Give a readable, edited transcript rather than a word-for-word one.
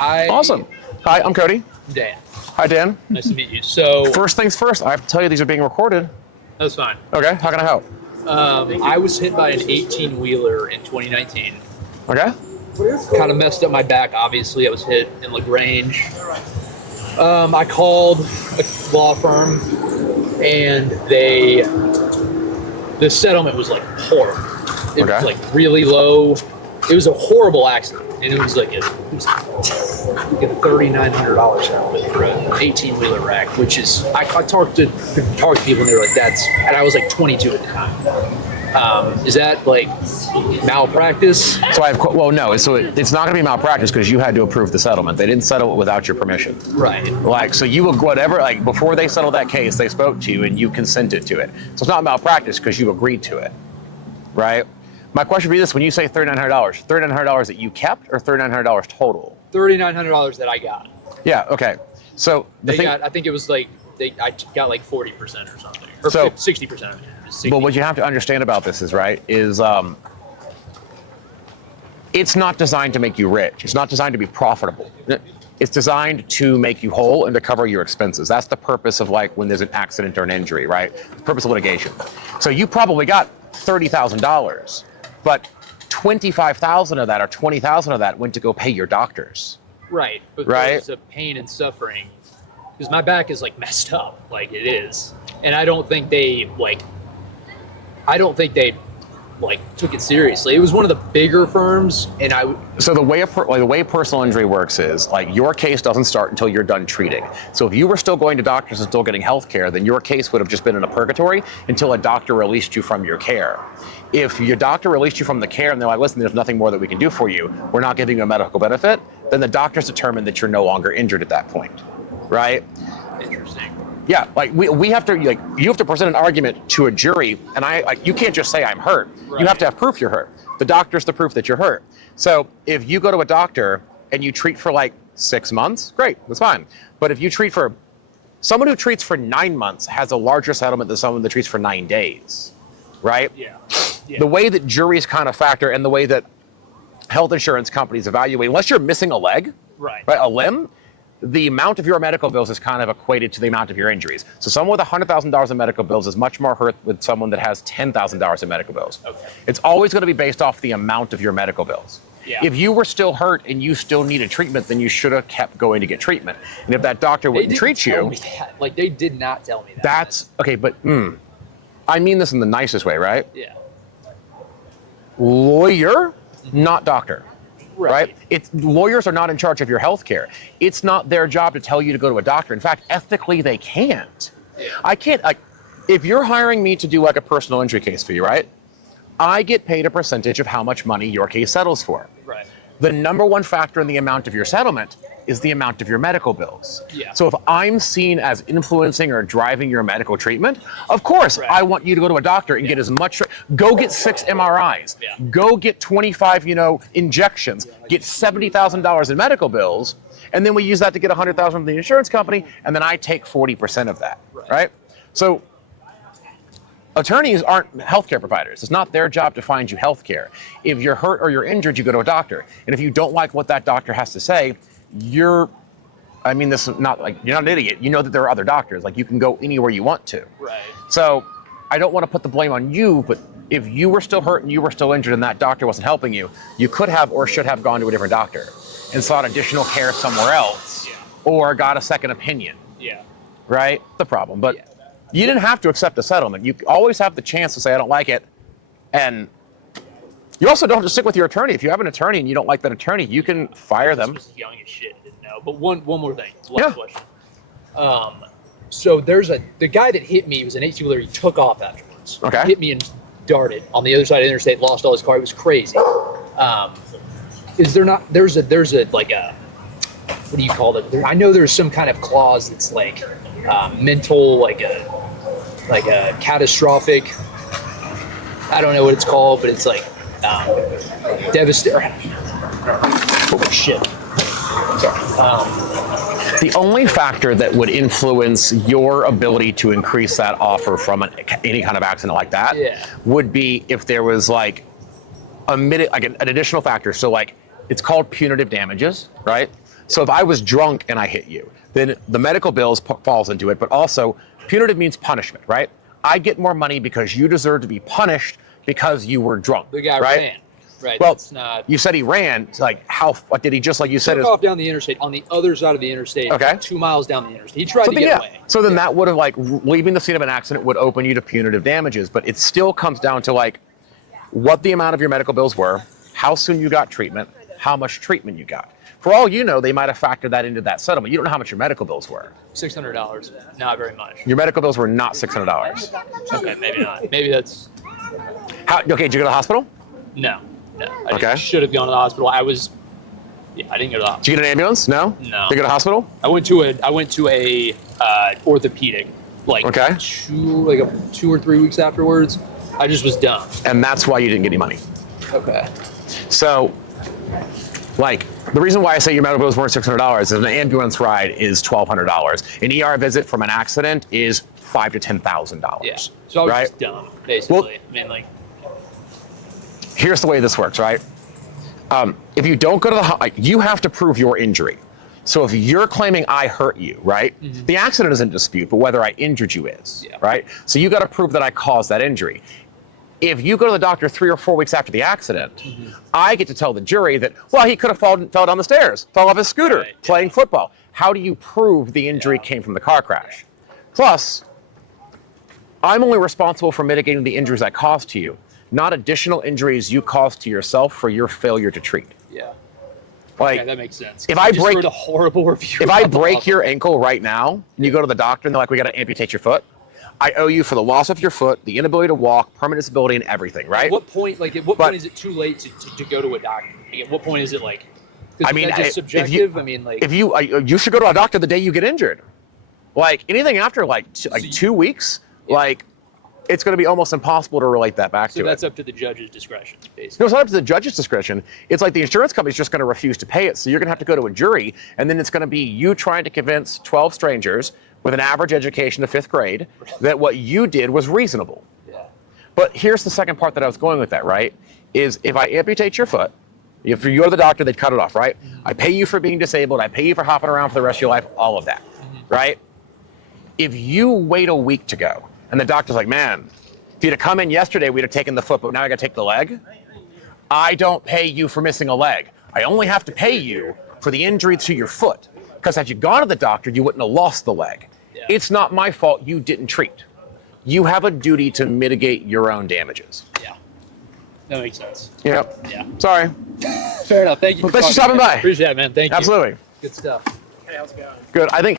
Awesome. Hi, I'm Cody. Dan. Hi, Dan. Nice to meet you. So First things first, I have to tell you these are being recorded. that's fine. Okay, how can I help? I was hit by an 18-wheeler in 2019. Okay. Kind of messed up my back. Obviously, I was hit in LaGrange. I called a law firm, and the settlement was like horrible. It was like really low. It was a horrible accident, and it was like a $3,900 settlement for an 18-wheeler wreck, which is I talked to people, and they were like, "That's," and I was like 22 at the time. Is that like malpractice? So no. So it's not going to be malpractice because you had to approve the settlement. They didn't settle it without your permission. Right. Like, so you before they settled that case, they spoke to you and you consented to it. So it's not malpractice because you agreed to it, right? My question would be this: when you say $3,900 that you kept, or $3,900 total? $3,900 that I got. Yeah. Okay. So I think it was like I got like 40% or something, or 60% of it. But what you have to understand about this is it's not designed to make you rich. It's not designed to be profitable. It's designed to make you whole and to cover your expenses. That's the purpose of like when there's an accident or an injury, right? The purpose of litigation. So you probably got $30,000, but 25,000 of that or 20,000 of that went to go pay your doctors. Right. But there's a pain and suffering because my back is like messed up, like it is, and I don't think they took it seriously. It was one of the bigger firms, and So the way personal injury works is like your case doesn't start until you're done treating. So if you were still going to doctors and still getting health care, then your case would have just been in a purgatory until a doctor released you from your care. If your doctor released you from the care and they're like, listen, there's nothing more that we can do for you, we're not giving you a medical benefit, then the doctors determine that you're no longer injured at that point, right? Interesting. Yeah, like we have to, like, you have to present an argument to a jury, and you can't just say I'm hurt. Right. You have to have proof you're hurt. The doctor's the proof that you're hurt. So if you go to a doctor and you treat for like 6 months, great, that's fine. But if you treat for, someone who treats for 9 months has a larger settlement than someone that treats for 9 days, right? Yeah. The way that juries kind of factor and the way that health insurance companies evaluate, unless you're missing a leg, right, a limb, the amount of your medical bills is kind of equated to the amount of your injuries. So someone with $100,000 in medical bills is much more hurt than someone that has $10,000 in medical bills. Okay. It's always going to be based off the amount of your medical bills. Yeah. If you were still hurt and you still needed treatment, then you should have kept going to get treatment. And if that doctor wouldn't treat you, like they did not tell me that. That's okay, but I mean this in the nicest way, right? Yeah. Lawyer, not doctor. Right? Lawyers are not in charge of your health care. It's not their job to tell you to go to a doctor. In fact, ethically, they can't. Yeah. I can't, if you're hiring me to do like a personal injury case for you, right? I get paid a percentage of how much money your case settles for. Right. The number one factor in the amount of your settlement is the amount of your medical bills. Yeah. So if I'm seen as influencing or driving your medical treatment, of course, I want you to go to a doctor and get as much, go get 6 MRIs, go get 25, injections, get $70,000 in medical bills, and then we use that to get $100,000 from the insurance company, and then I take 40% of that, right? So attorneys aren't healthcare providers. It's not their job to find you healthcare. If you're hurt or you're injured, you go to a doctor. And if you don't like what that doctor has to say, this is not like, you're not an idiot. You know that there are other doctors. Like, you can go anywhere you want to. Right. So I don't want to put the blame on you, but if you were still hurt and you were still injured and that doctor wasn't helping you, you could have or should have gone to a different doctor and sought additional care somewhere else, or got a second opinion. Yeah. Right? The problem. But you didn't have to accept a settlement. You always have the chance to say, I don't like it. And you also don't have to stick with your attorney. If you have an attorney and you don't like that attorney, you can fire them. I was young as shit, didn't know. But one more thing. Last question. So the guy that hit me was an 18-wheeler. He took off afterwards. Okay. Hit me and darted on the other side of the interstate, lost all his car. It was crazy. Is there not, there's a like a, what do you call it? I know there's some kind of clause that's like mental, like a catastrophic, I don't know what it's called, but it's like devastating. Oh shit. Sorry. The only factor that would influence your ability to increase that offer from any kind of accident like that would be if there was like an additional factor. So like, it's called punitive damages, right? So if I was drunk and I hit you, then the medical bills falls into it, but also punitive means punishment, right? I get more money because you deserve to be punished because you were drunk. The guy right? ran. Right. Well, it's not. You said he ran. Like what did he just like you said? Took off down the interstate on the other side of the interstate. Okay. 2 miles down the interstate. He tried to get away. So then that would have like leaving the scene of an accident would open you to punitive damages, but it still comes down to like what the amount of your medical bills were, how soon you got treatment, how much treatment you got. For all you know, they might have factored that into that settlement. You don't know how much your medical bills were. $600. Not very much. Your medical bills were not $600. Okay, maybe not. Maybe that's. Okay, did you go to the hospital? No. Okay. Should have gone to the hospital. I didn't go to the hospital. Did you get an ambulance? No. No. Did you go to the hospital? I went to a orthopedic okay. 2 or 3 weeks afterwards. I just was done. And that's why you didn't get any money. Okay. So, like, the reason why I say your medical bills weren't $600 is an ambulance ride is $1,200. An ER visit from an accident is $5,000 to $10,000. Yeah. So I was just dumb, basically. Well, here's the way this works, right? If you don't go to the you have to prove your injury. So if you're claiming I hurt you, right? Mm-hmm. The accident is in dispute, but whether I injured you is, right? So you got to prove that I caused that injury. If you go to the doctor 3 or 4 weeks after the accident, I get to tell the jury that, well, he could have fell down the stairs, fell off his scooter, playing football. How do you prove the injury came from the car crash? Plus, I'm only responsible for mitigating the injuries I caused to you, not additional injuries you caused to yourself for your failure to treat. Yeah. Like, that makes sense. If I break a horrible review. If I break your ankle right now and you go to the doctor and they're like, we got to amputate your foot, I owe you for the loss of your foot, the inability to walk, permanent disability, and everything, right? At what point is it too late to go to a doctor? Like, at what point is it like? I mean, is that just subjective? If you should go to a doctor the day you get injured. Like anything after like 2 weeks, like it's going to be almost impossible to relate that back to it. So that's up to the judge's discretion, basically. No, it's not up to the judge's discretion. It's like the insurance company's just going to refuse to pay it, so you're going to have to go to a jury, and then it's going to be you trying to convince 12 strangers with an average education of 5th grade that what you did was reasonable. Yeah. But here's the second part that I was going with that, right? Is if I amputate your foot, if you're the doctor, they'd cut it off, right? Mm-hmm. I pay you for being disabled. I pay you for hopping around for the rest of your life, all of that, right? If you wait a week to go, and the doctor's like, man, if you'd have come in yesterday, we'd have taken the foot, but now I got to take the leg. I don't pay you for missing a leg. I only have to pay you for the injury to your foot. Because had you gone to the doctor, you wouldn't have lost the leg. Yeah. It's not my fault you didn't treat. You have a duty to mitigate your own damages. Yeah. That makes sense. Yep. Yeah. Sorry. Fair enough. Thank you. Well, thanks for stopping by. Appreciate it, man. Thank you. Absolutely. Good stuff. Hey, how's it going? Good. I think